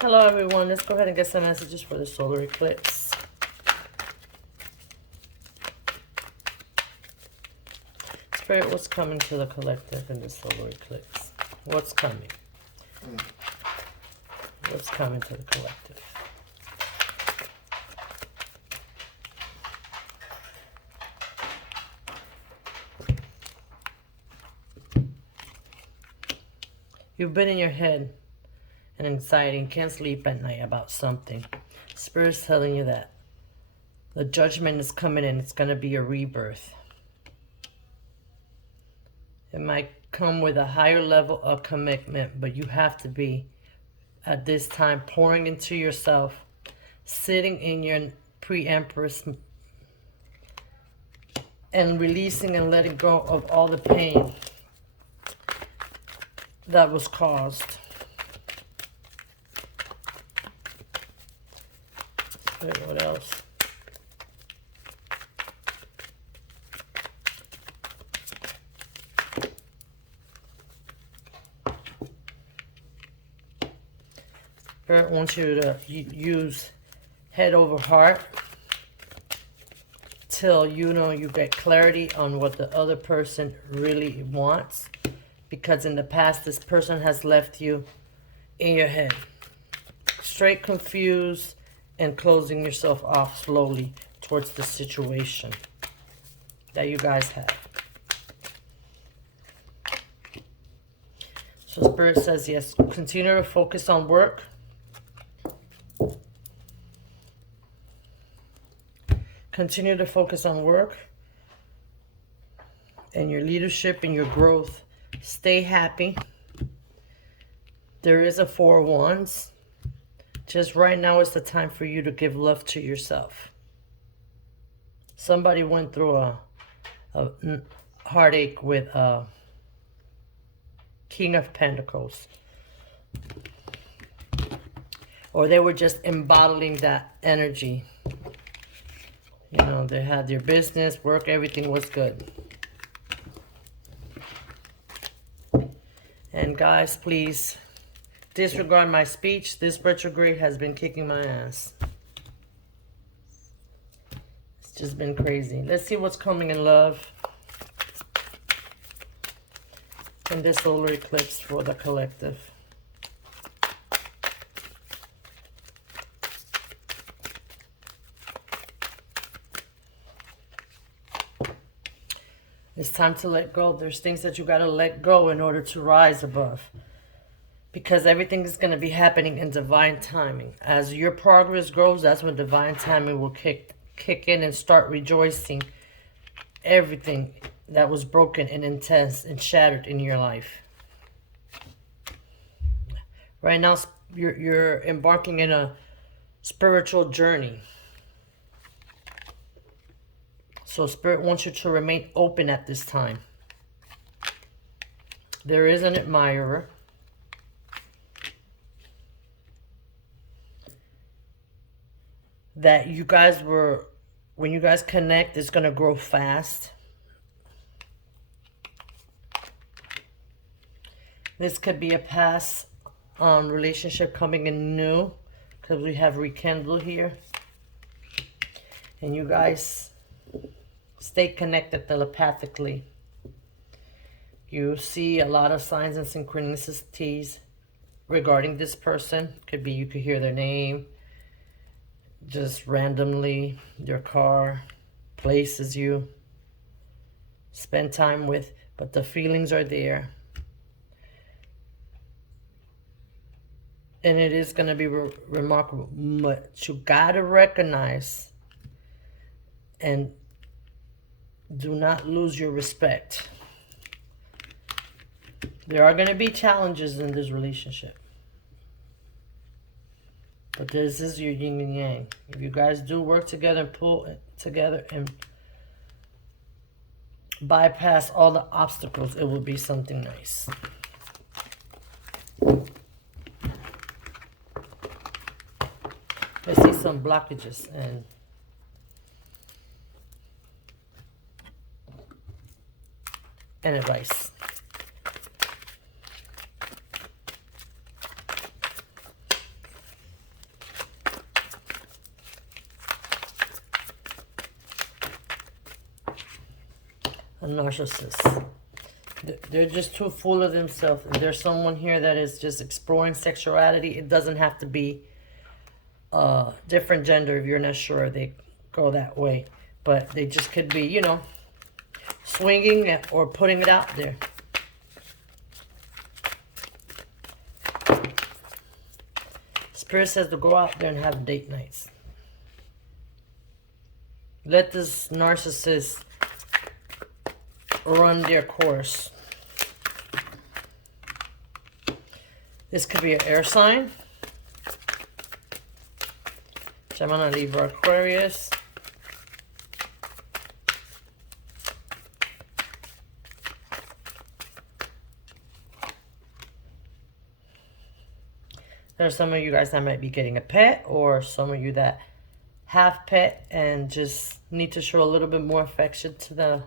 Hello everyone, let's go ahead and get some messages for the solar eclipse. Spirit, what's coming to the collective in the solar eclipse? What's coming? What's coming to the collective? You've been in your head and anxiety and can't sleep at night about something. Spirit's telling you that the judgment is coming in. It's going to be a rebirth. It might come with a higher level of commitment, but you have to be, at this time, pouring into yourself, sitting in your pre-empress and releasing and letting go of all the pain that was caused. What else? Spirit wants you to use head over heart till you get clarity on what the other person really wants. Because in the past, this person has left you in your head, straight confused and closing yourself off slowly towards the situation that you guys have. So Spirit says, yes, continue to focus on work. Continue to focus on work and your leadership and your growth. Stay happy. There is a Four of Wands. Just right now is the time for you to give love to yourself. Somebody went through a heartache with King of Pentacles. Or they were just embodying that energy. You know, they had their business, work, everything was good. And guys, please disregard my speech. This retrograde has been kicking my ass. It's just been crazy. Let's see what's coming in love in this solar eclipse for the collective. It's time to let go. There's things that you got to let go in order to rise above. Because everything is going to be happening in divine timing. As your progress grows, that's when divine timing will kick in and start rejoicing everything that was broken and intense and shattered in your life. Right now, you're embarking in a spiritual journey. So Spirit wants you to remain open at this time. There is an admirer. That you guys were, when you guys connect, it's going to grow fast. This could be a past relationship coming in new. Because we have rekindle here. And you guys stay connected telepathically. You see a lot of signs and synchronicities regarding this person. Could be you could hear their name. Just randomly, your car, places you. Spend time with. But the feelings are there. And it is going to be remarkable. But you got to recognize and do not lose your respect. There are going to be challenges in this relationship. But this is your yin and yang. If you guys do work together and pull it together and bypass all the obstacles, it will be something nice. I see some blockages and advice. A narcissist. They're just too full of themselves. If there's someone here that is just exploring sexuality, it doesn't have to be a different gender. If you're not sure, they go that way. But they just could be, you know, swinging it or putting it out there. Spirit says to go out there and have date nights. Let this narcissist run their course. This could be an air sign. Gemini, Libra, Aquarius. There's some of you guys that might be getting a pet, or some of you that have pet and just need to show a little bit more affection to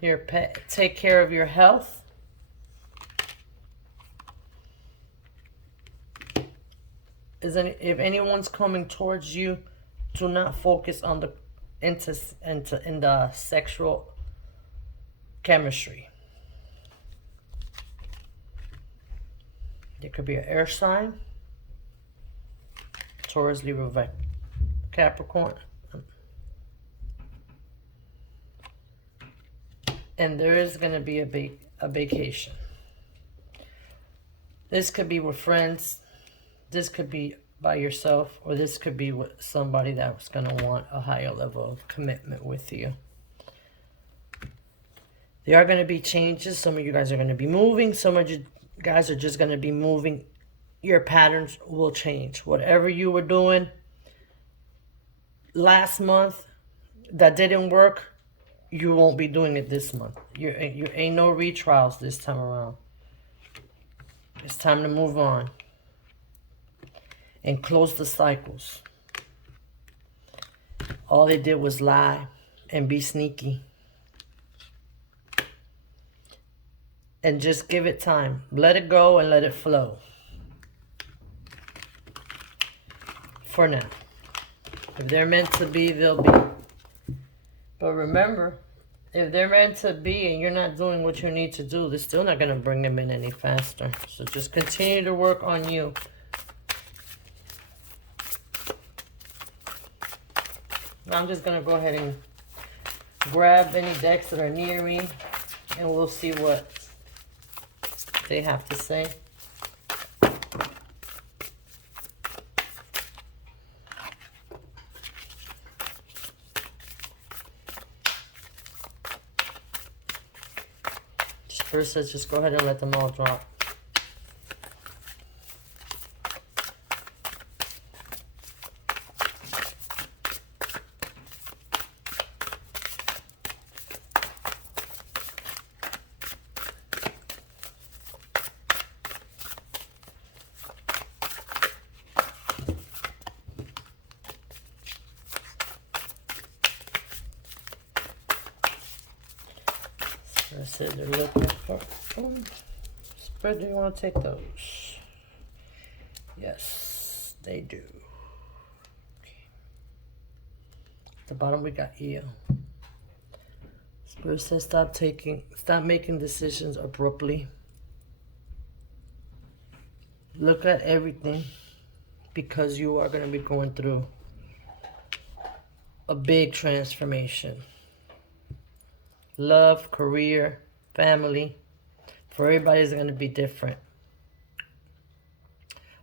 your pet. Take care of your health. If anyone's coming towards you, do not focus on the in the sexual chemistry. There could be an air sign. Taurus, Libra, Capricorn. And there is going to be a vacation. This could be with friends. This could be by yourself. Or this could be with somebody that's going to want a higher level of commitment with you. There are going to be changes. Some of you guys are going to be moving. Some of you guys are just going to be moving. Your patterns will change. Whatever you were doing last month that didn't work, you won't be doing it this month. You ain't no retrials this time around. It's time to move on and close the cycles. All they did was lie and be sneaky. And just give it time. Let it go and let it flow. For now. If they're meant to be, they'll be. But remember, if they're meant to be and you're not doing what you need to do, they're still not going to bring them in any faster. So just continue to work on you. Now I'm just going to go ahead and grab any decks that are near me, and we'll see what they have to say. Spirit says just go ahead and let them all drop. I said they're looking for. Spread, do you want to take those? Yes, they do. Okay. At the bottom we got Eo. Spirit says stop making decisions abruptly. Look at everything, because you are going to be going through a big transformation. Love, career, family. For everybody, is going to be different.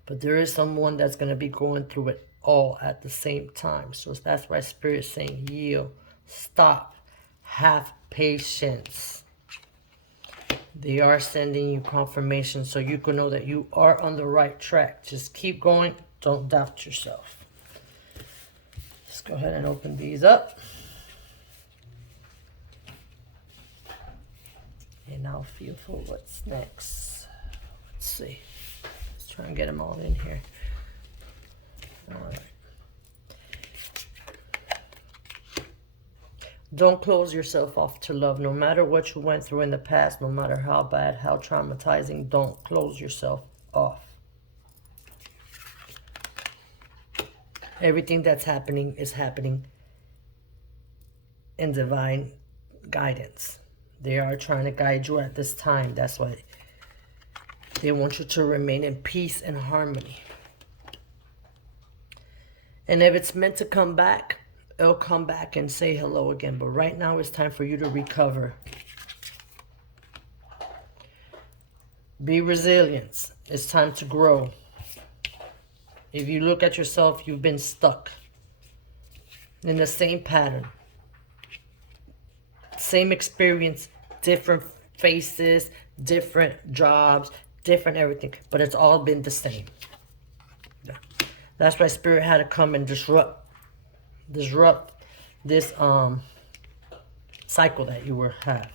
But there is someone that's going to be going through it all at the same time. So that's why Spirit is saying yield, stop, have patience. They are sending you confirmation so you can know that you are on the right track. Just keep going. Don't doubt yourself. Let's go ahead and open these up. And now feel for what's next. Let's see. Let's try and get them all in here. All right. Don't close yourself off to love. No matter what you went through in the past, no matter how bad, how traumatizing, don't close yourself off. Everything that's happening is happening in divine guidance. They are trying to guide you at this time. That's why they want you to remain in peace and harmony. And if it's meant to come back, it'll come back and say hello again. But right now, it's time for you to recover. Be resilient. It's time to grow. If you look at yourself, you've been stuck in the same pattern. Same experience, different faces, different jobs, different everything. But it's all been the same. That's why Spirit had to come and disrupt this cycle that you have.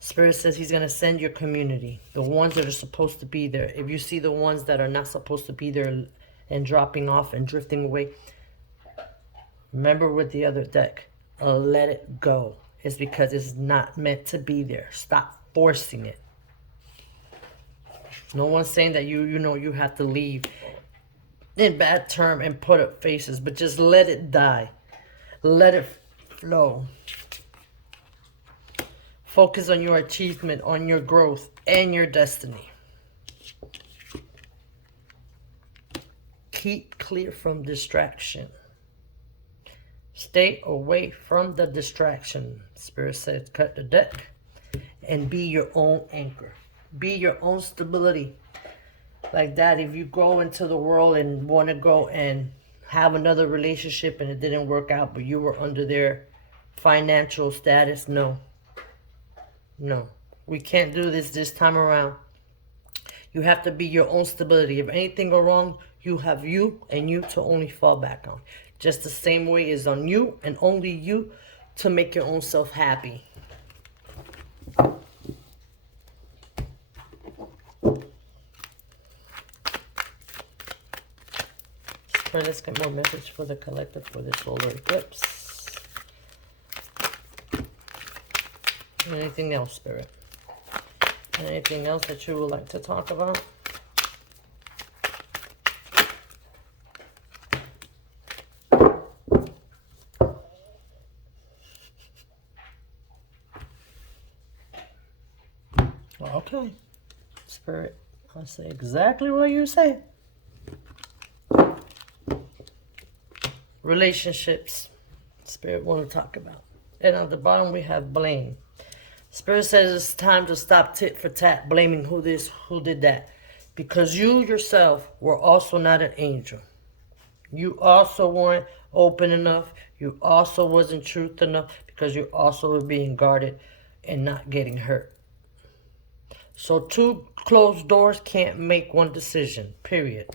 Spirit says he's going to send your community, the ones that are supposed to be there. If you see the ones that are not supposed to be there and dropping off and drifting away, remember with the other deck, let it go. It's because it's not meant to be there. Stop forcing it. No one's saying that you have to leave in bad term and put up faces, but just let it die. Let it flow. Focus on your achievement, on your growth, and your destiny. Keep clear from distraction. Stay away from the distraction. Spirit says cut the deck and be your own anchor. Be your own stability. Like that, if you go into the world and want to go and have another relationship and it didn't work out, but you were under their financial status, no. No. We can't do this time around. You have to be your own stability. If anything go wrong, you have you and you to only fall back on. Just the same way is on you and only you to make your own self happy. Let's get more message for the collective for the solar eclipse. Anything else, Spirit? Anything else that you would like to talk about? Okay. Spirit, I say exactly what you say. Relationships, Spirit want to talk about. And at the bottom we have blame. Spirit says it's time to stop tit for tat, blaming who this, who did that. Because you yourself were also not an angel. You also weren't open enough. You also wasn't truth enough because you also were being guarded and not getting hurt. So two closed doors can't make one decision, period.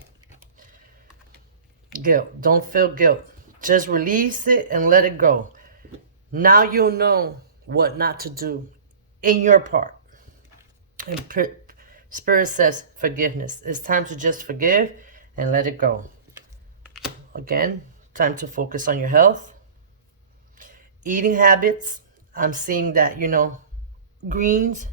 Guilt. Don't feel guilt. Just release it and let it go. Now you'll know what not to do in your part. And Spirit says forgiveness. It's time to just forgive and let it go. Again, time to focus on your health. Eating habits. I'm seeing that, greens.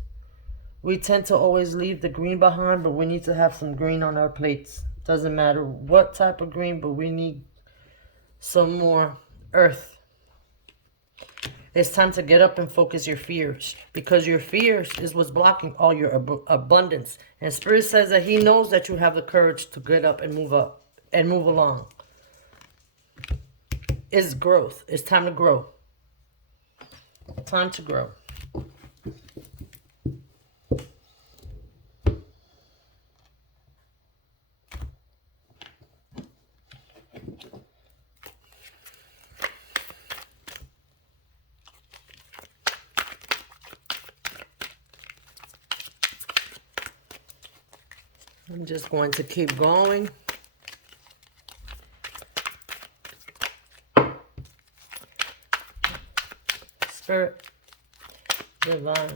We tend to always leave the green behind, but we need to have some green on our plates. Doesn't matter what type of green, but we need some more earth. It's time to get up and focus your fears, because your fears is what's blocking all your abundance. And Spirit says that he knows that you have the courage to get up and move along. It's growth. It's time to grow. Time to grow. I'm just going to keep going. Spirit, divine.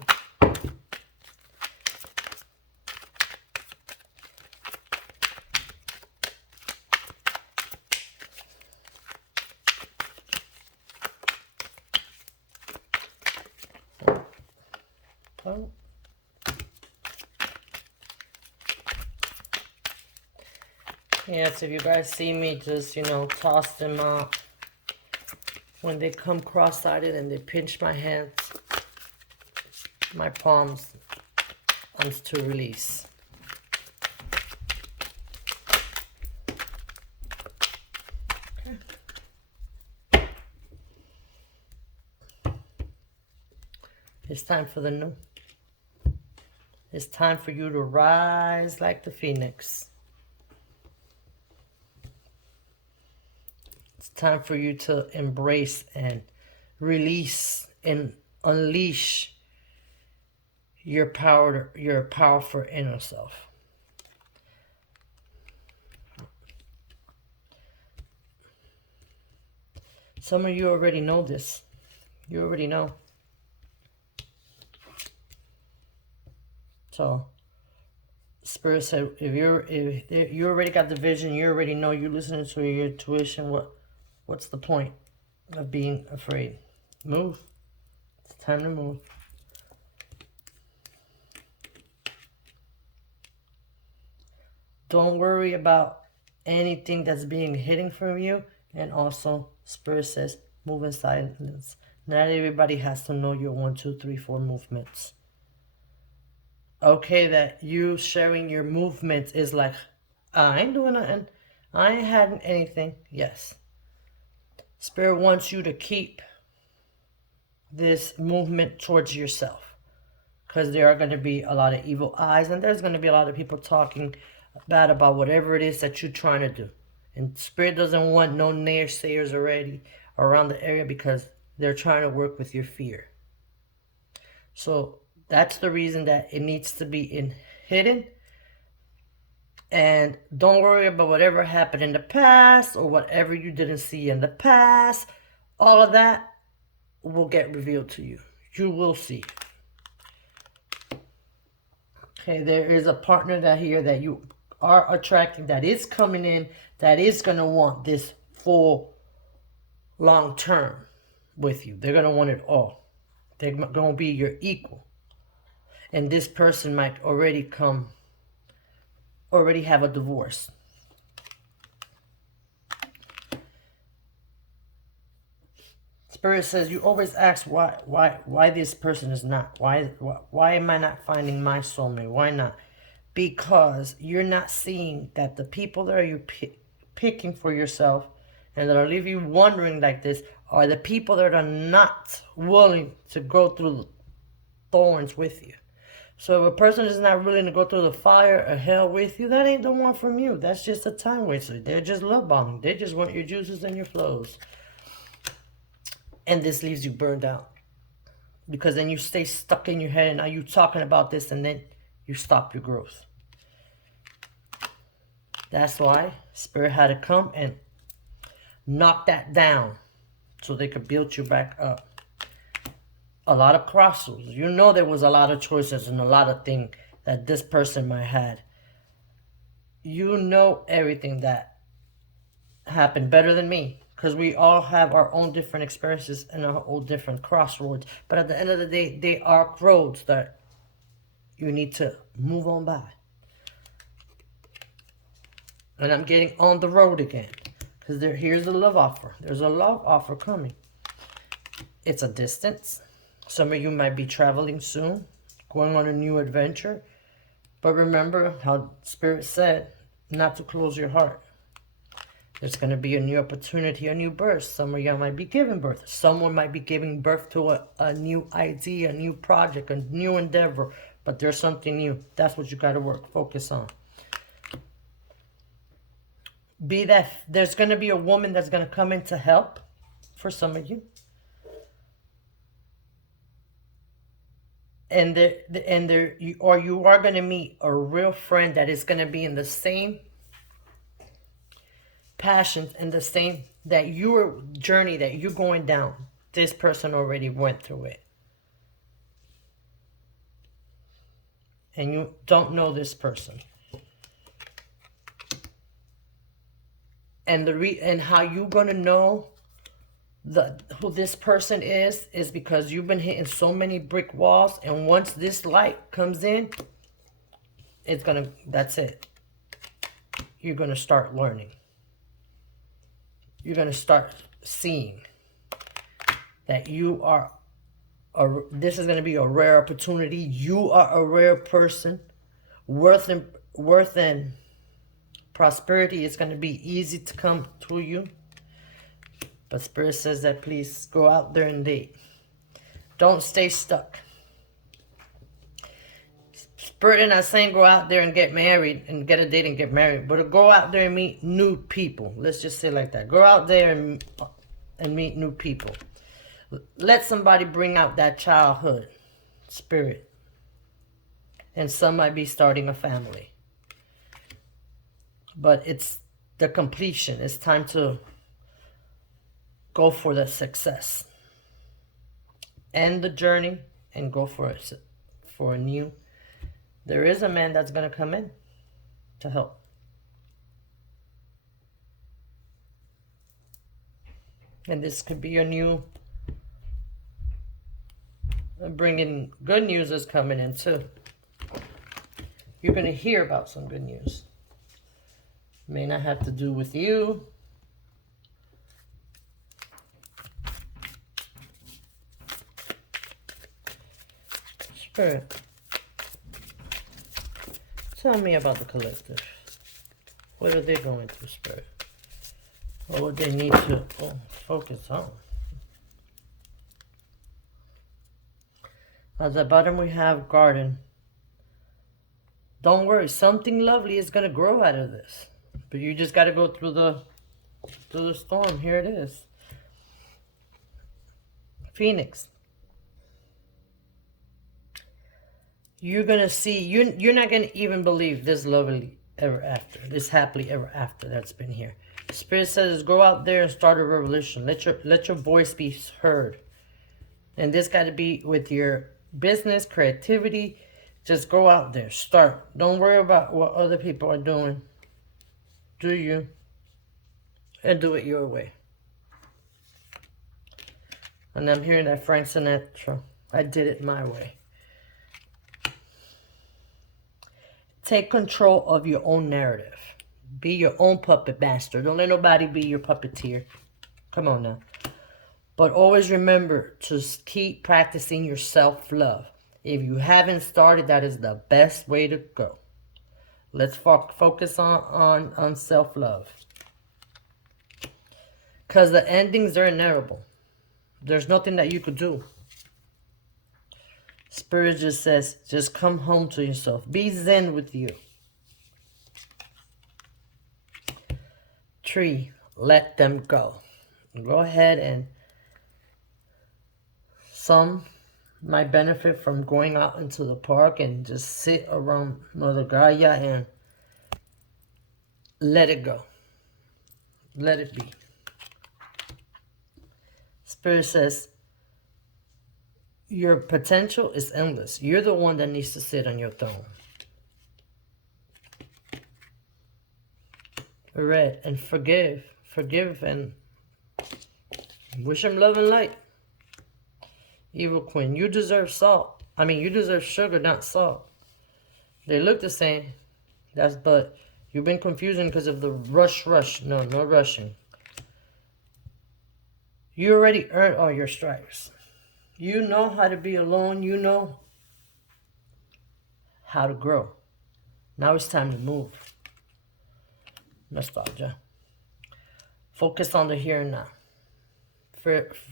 Oh. Yes, if you guys see me just, toss them out when they come cross-sided and they pinch my hands. my palms wants to release. Okay. It's time for the new. It's time for you to rise like the phoenix. It's time for you to embrace and release and unleash your power, your powerful inner self. Some of you already know this. You already know. So, Spirit said, if you already got the vision, you already know, you're listening to your intuition. What's the point of being afraid? Move. It's time to move. Don't worry about anything that's being hidden from you. And also, Spirit says, move in silence. Not everybody has to know your 1, 2, 3, 4 movements. Okay, that you sharing your movements is like, I ain't doing nothing. I ain't having anything. Yes. Spirit wants you to keep this movement towards yourself. Because there are going to be a lot of evil eyes. And there's going to be a lot of people talking bad about whatever it is that you're trying to do. And Spirit doesn't want no naysayers already around the area because they're trying to work with your fear. So that's the reason that it needs to be hidden. And don't worry about whatever happened in the past or whatever you didn't see in the past. All of that will get revealed to you. You will see. Okay, there is a partner that you are attracting, that is coming in, that is going to want this full long term with you. They're going to want it all. They're going to be your equal. And this person might already have a divorce. Spirit says you always ask why this person is not. Why am I not finding my soulmate? Why not? Because you're not seeing that the people that you're picking for yourself and that are leaving you wondering like this are the people that are not willing to go through the thorns with you. So if a person is not willing to go through the fire of hell with you, that ain't the one from you. That's just a time waster. They're just love bombing. They just want your juices and your flows. And this leaves you burned out. Because then you stay stuck in your head and now you're talking about this and then you stop your growth. That's why Spirit had to come and knock that down so they could build you back up. A lot of crossroads. You know there was a lot of choices and a lot of things that this person might have. You know everything that happened better than me. Because we all have our own different experiences and our own different crossroads. But at the end of the day, they are roads that you need to move on by. And I'm getting on the road again. Because here's the love offer. There's a love offer coming. It's a distance. Some of you might be traveling soon. Going on a new adventure. But remember how Spirit said not to close your heart. There's going to be a new opportunity, a new birth. Some of y'all might be giving birth. Someone might be giving birth to a new idea, a new project, a new endeavor. But there's something new. That's what you got to focus on. There's going to be a woman that's going to come in to help for some of you. And you are going to meet a real friend that is going to be in the same passions and the same that your journey that you're going down. This person already went through it. And you don't know this person. And and how you gonna know who this person is because you've been hitting so many brick walls, and once this light comes in, that's it. You're gonna start learning. You're gonna start seeing that you are This is going to be a rare opportunity. You are a rare person. Worth and prosperity is going to be easy to come to you. But Spirit says that please go out there and date. Don't stay stuck. Spirit is not saying go out there and get married and get a date and get married, but go out there and meet new people. Let's just say it like that. Go out there and meet new people. Let somebody bring out that childhood spirit. And some might be starting a family. But it's the completion. It's time to go for the success. End the journey and go for it, for a new. There is a man that's going to come in to help. And this could be a new, bringing good news is coming in too. You're going to hear about some good news. May not have to do with you. Spirit, tell me about the collective. What are they going through, Spirit? What would they need to focus on? At the bottom we have garden. Don't worry, something lovely is going to grow out of this. But you just got to go through the storm. Here it is. Phoenix. You're going to see, you're not going to even believe this lovely ever after, this happily ever after that's been here. Spirit says, go out there and start a revolution. Let your voice be heard. And this got to be with your business, creativity. Just go out there. Start. Don't worry about what other people are doing. Do you. And do it your way. And I'm hearing that Frank Sinatra. I did it my way. Take control of your own narrative. Be your own puppet master. Don't let nobody be your puppeteer. Come on now. But always remember to keep practicing your self-love. If you haven't started, that is the best way to go. Let's focus on self-love. Because the endings are inevitable. There's nothing that you could do. Spirit just says, just come home to yourself. Be zen with you. Tree, let them go. Go ahead and some might benefit from going out into the park and just sit around Mother Gaia and let it go. Let it be. Spirit says, your potential is endless. You're the one that needs to sit on your throne. Red, and forgive. Forgive and wish them love and light. Evil Queen, you deserve salt. I mean, you deserve sugar, not salt. They look the same. But you've been confusing because of the rush. No rushing. You already earned all your stripes. You know how to be alone. You know how to grow. Now it's time to move. Nostalgia. Focus on the here and now.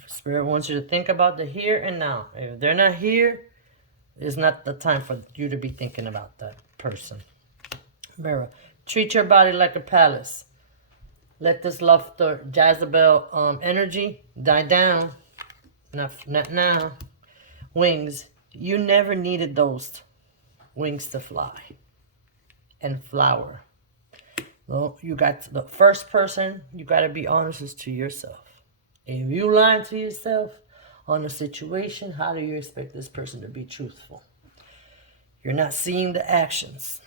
Spirit wants you to think about the here and now. If they're not here, it's not the time for you to be thinking about that person. Mirror. Treat your body like a palace. Let this laughter, Jezebel energy die down. Not now. Wings. You never needed those wings to fly and flower. Well, you got the first person you got to be honest is to yourself. If you lie to yourself on a situation, how do you expect this person to be truthful? You're not seeing the actions.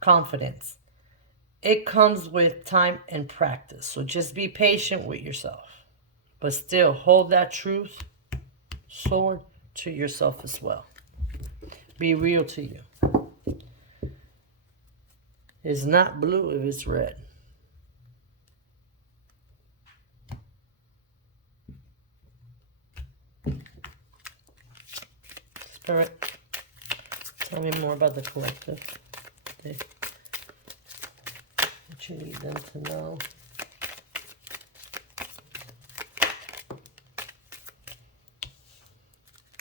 Confidence. It comes with time and practice. So just be patient with yourself. But still hold that truth sword to yourself as well. Be real to you. It's not blue if it's red. Spirit, tell me more about the collective. What you need them to know.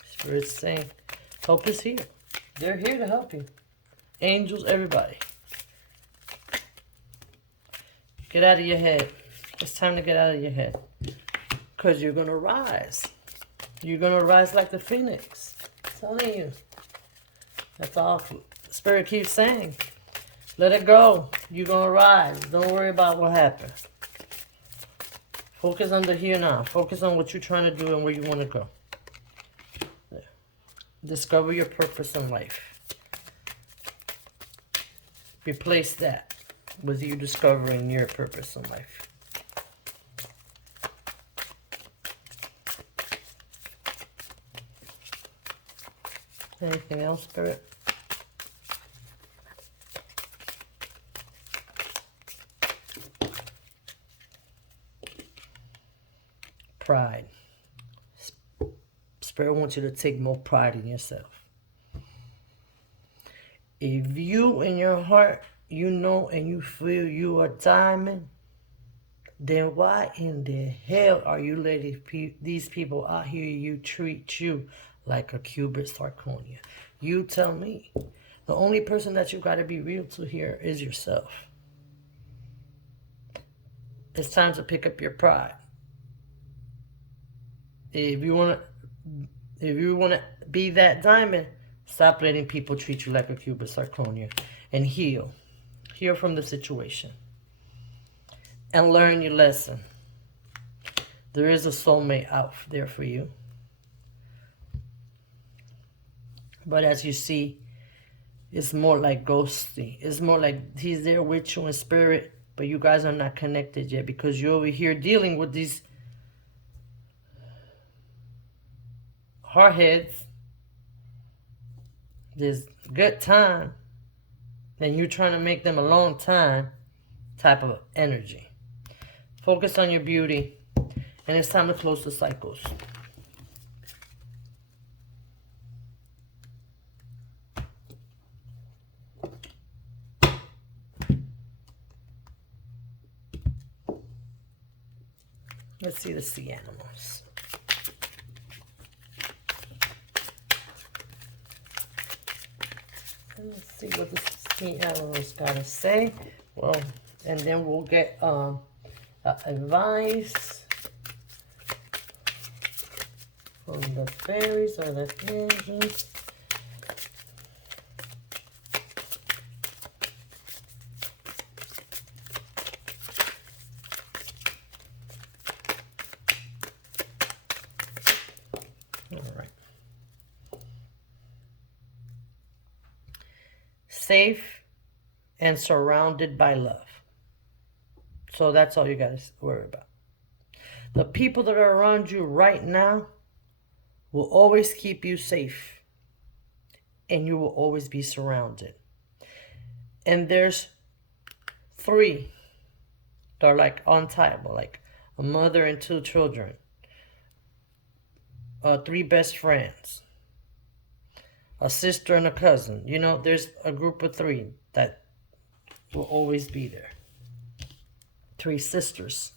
Spirit's saying, help is here. They're here to help you. Angels, everybody. Get out of your head. It's time to get out of your head. Because you're going to rise. You're going to rise like the phoenix. I'm telling you. That's all Spirit keeps saying. Let it go. You're going to rise. Don't worry about what happened. Focus on the here now. Focus on what you're trying to do and where you want to go. There. Discover your purpose in life. Replace that with you discovering your purpose in life. Anything else, Spirit? Pride. Spirit wants you to take more pride in yourself. If you in your heart, you know and you feel you are diamond, then why in the hell are you letting these people out here you treat you like a cubic zirconia? You tell me. The only person that you got to be real to here is yourself. It's time to pick up your pride. If you want to be that diamond, stop letting people treat you like a cubic zirconia and heal. Heal from the situation. And learn your lesson. There is a soulmate out there for you. But as you see, it's more like ghosty. It's more like he's there with you in spirit, but you guys are not connected yet because you're over here dealing with these hardheads. This good time, and you're trying to make them a long time type of energy. Focus on your beauty, and it's time to close the cycles. Let's see the sea animals. Let's see what the sea animals got to say. Well, and then we'll get advice from the fairies or the angels. Safe and surrounded by love. So that's all you guys worry about. The people that are around you right now will always keep you safe. And you will always be surrounded. And there's 3 that are like untieable, like a mother and 2 children. 3 best friends. A sister and a cousin. You know, there's a group of 3 that will always be there. 3 sisters.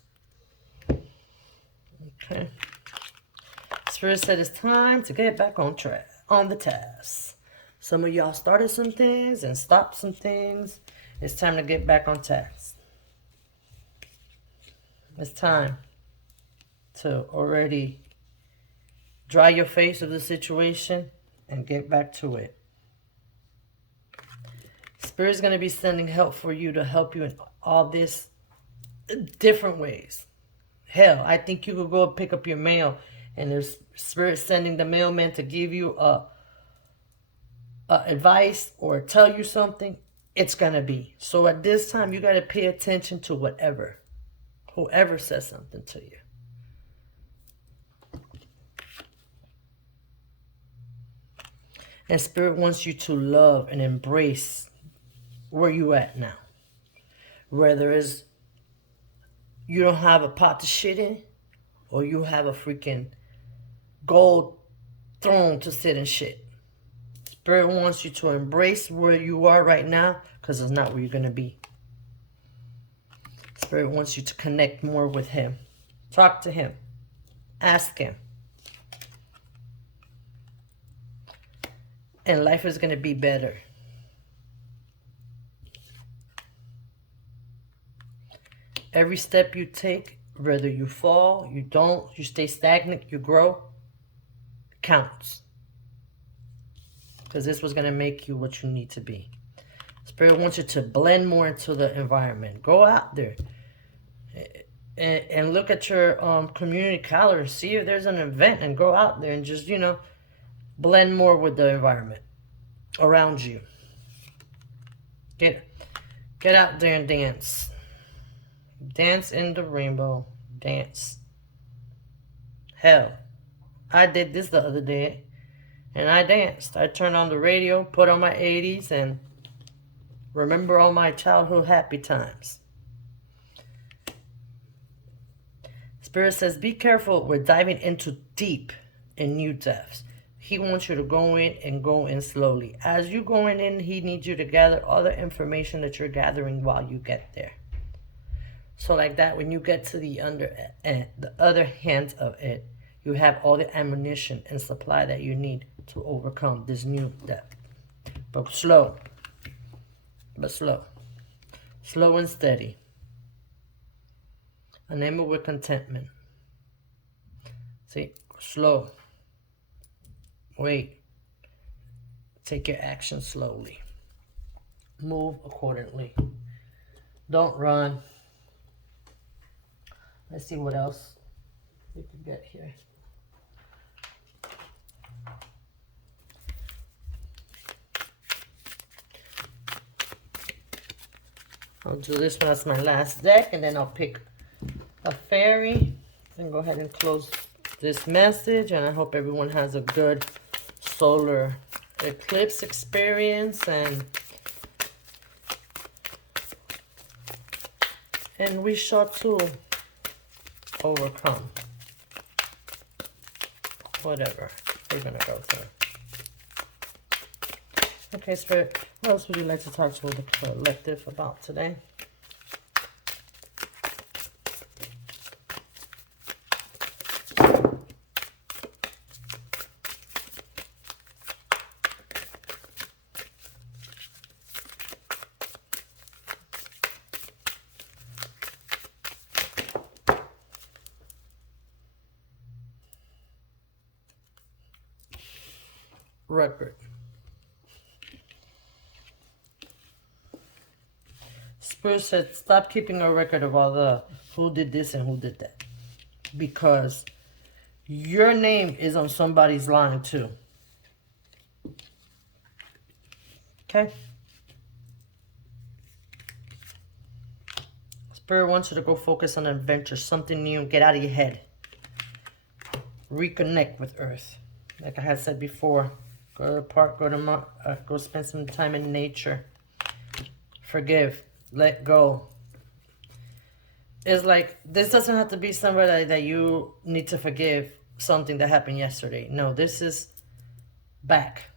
Okay. Spirit said it's time to get back on track, on the task. Some of y'all started some things and stopped some things. It's time to get back on task. It's time to already dry your face of the situation and get back to it. Spirit's going to be sending help for you to help you in all this different ways. Hell, I think you could go pick up your mail and there's Spirit sending the mailman to give you advice or tell you something. It's going to be. So at this time, you got to pay attention to whoever says something to you. And Spirit wants you to love and embrace where you at now. Whether it's you don't have a pot to shit in, or you have a freaking gold throne to sit and shit. Spirit wants you to embrace where you are right now, because it's not where you're going to be. Spirit wants you to connect more with him. Talk to him. Ask him. And life is going to be better. Every step you take, whether you fall, you don't, you stay stagnant, you grow, counts. Because this was going to make you what you need to be. Spirit wants you to blend more into the environment. Go out there and look at your community calendar. See if there's an event and go out there and just, you know, blend more with the environment around you. Get out there and dance. Dance in the rainbow. Dance. Hell, I did this the other day and I danced. I turned on the radio, put on my 80s, and remember all my childhood happy times. Spirit says, be careful with diving into deep and new depths. He wants you to go in and go in slowly. As you're going in, he needs you to gather all the information that you're gathering while you get there. So like that, when you get to the other hand of it, you have all the ammunition and supply that you need to overcome this new depth. But slow. But slow. Slow and steady. Enable with contentment. See, slow. Wait. Take your action slowly. Move accordingly. Don't run. Let's see what else we can get here. I'll do this one as my last deck, and then I'll pick a fairy. And go ahead and close this message. And I hope everyone has a good solar eclipse experience, and we shall too overcome whatever we're gonna go through. Okay, Spirit, what else would you like to talk to the collective about today? Record. Spirit said, stop keeping a record of all the who did this and who did that. Because your name is on somebody's line too. Okay? Spirit wants you to go focus on adventure, something new, get out of your head. Reconnect with Earth. Like I had said before, go to the park, go spend some time in nature. Forgive, let go. It's like, this doesn't have to be somebody that you need to forgive something that happened yesterday. No, this is back.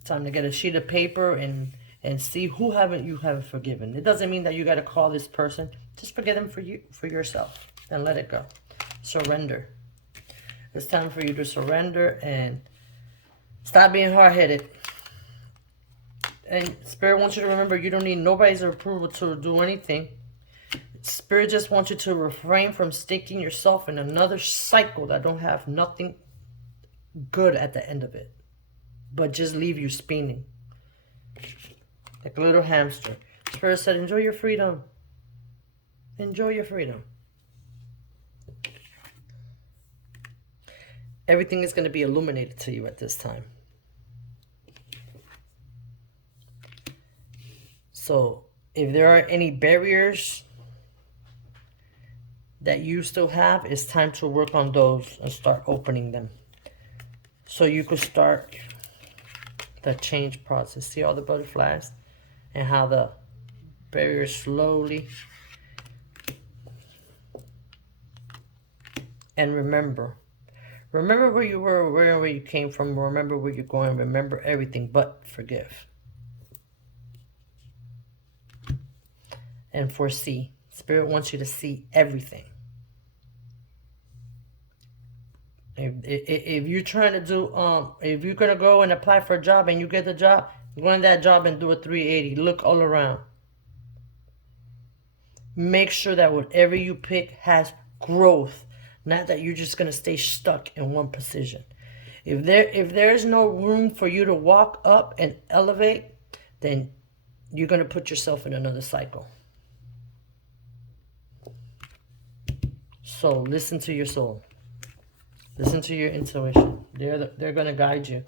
It's time to get a sheet of paper and see who you haven't forgiven. It doesn't mean that you got to call this person. Just forgive them for yourself and let it go. Surrender. It's time for you to surrender and stop being hard-headed. And Spirit wants you to remember, you don't need nobody's approval to do anything. Spirit just wants you to refrain from sticking yourself in another cycle that don't have nothing good at the end of it, but just leave you spinning like a little hamster. Spirit said, enjoy your freedom. Enjoy your freedom. Everything is going to be illuminated to you at this time. So if there are any barriers that you still have, it's time to work on those and start opening them. So you could start the change process. See all the butterflies and how the barriers slowly. And remember Remember where you were, where you came from. Remember where you're going. Remember everything, but forgive. And foresee. Spirit wants you to see everything. If you're trying to do, if you're going to go and apply for a job and you get the job, go in that job and do a 380. Look all around. Make sure that whatever you pick has growth. Not that you're just going to stay stuck in one position. If there's no room for you to walk up and elevate, then you're going to put yourself in another cycle. So listen to your soul. Listen to your intuition. They're going to guide you.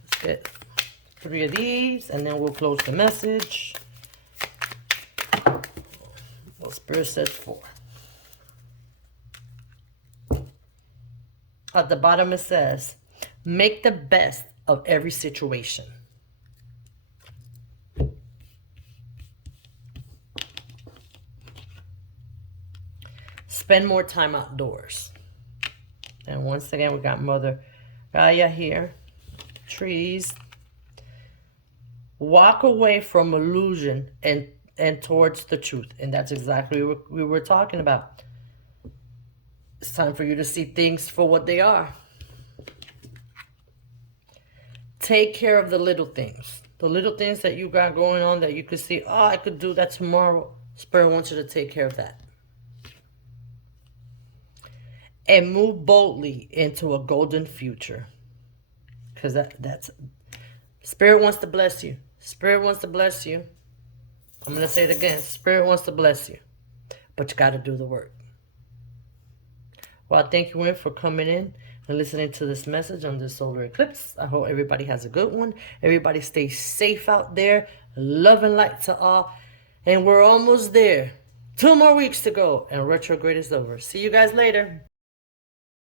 Let's get 3 of these, and then we'll close the message. Well, Spirit says 4. At the bottom it says, make the best of every situation. Spend more time outdoors. And once again, we got Mother Gaia here. Trees. Walk away from illusion and towards the truth. And that's exactly what we were talking about. It's time for you to see things for what they are. Take care of the little things. The little things that you got going on that you could see, oh, I could do that tomorrow. Spirit wants you to take care of that. And move boldly into a golden future. Because that's... Spirit wants to bless you. Spirit wants to bless you. I'm going to say it again. Spirit wants to bless you. But you got to do the work. Well, thank you, for coming in and listening to this message on this solar eclipse. I hope everybody has a good one. Everybody stay safe out there. Love and light to all. And we're almost there. 2 more weeks to go. And retrograde is over. See you guys later.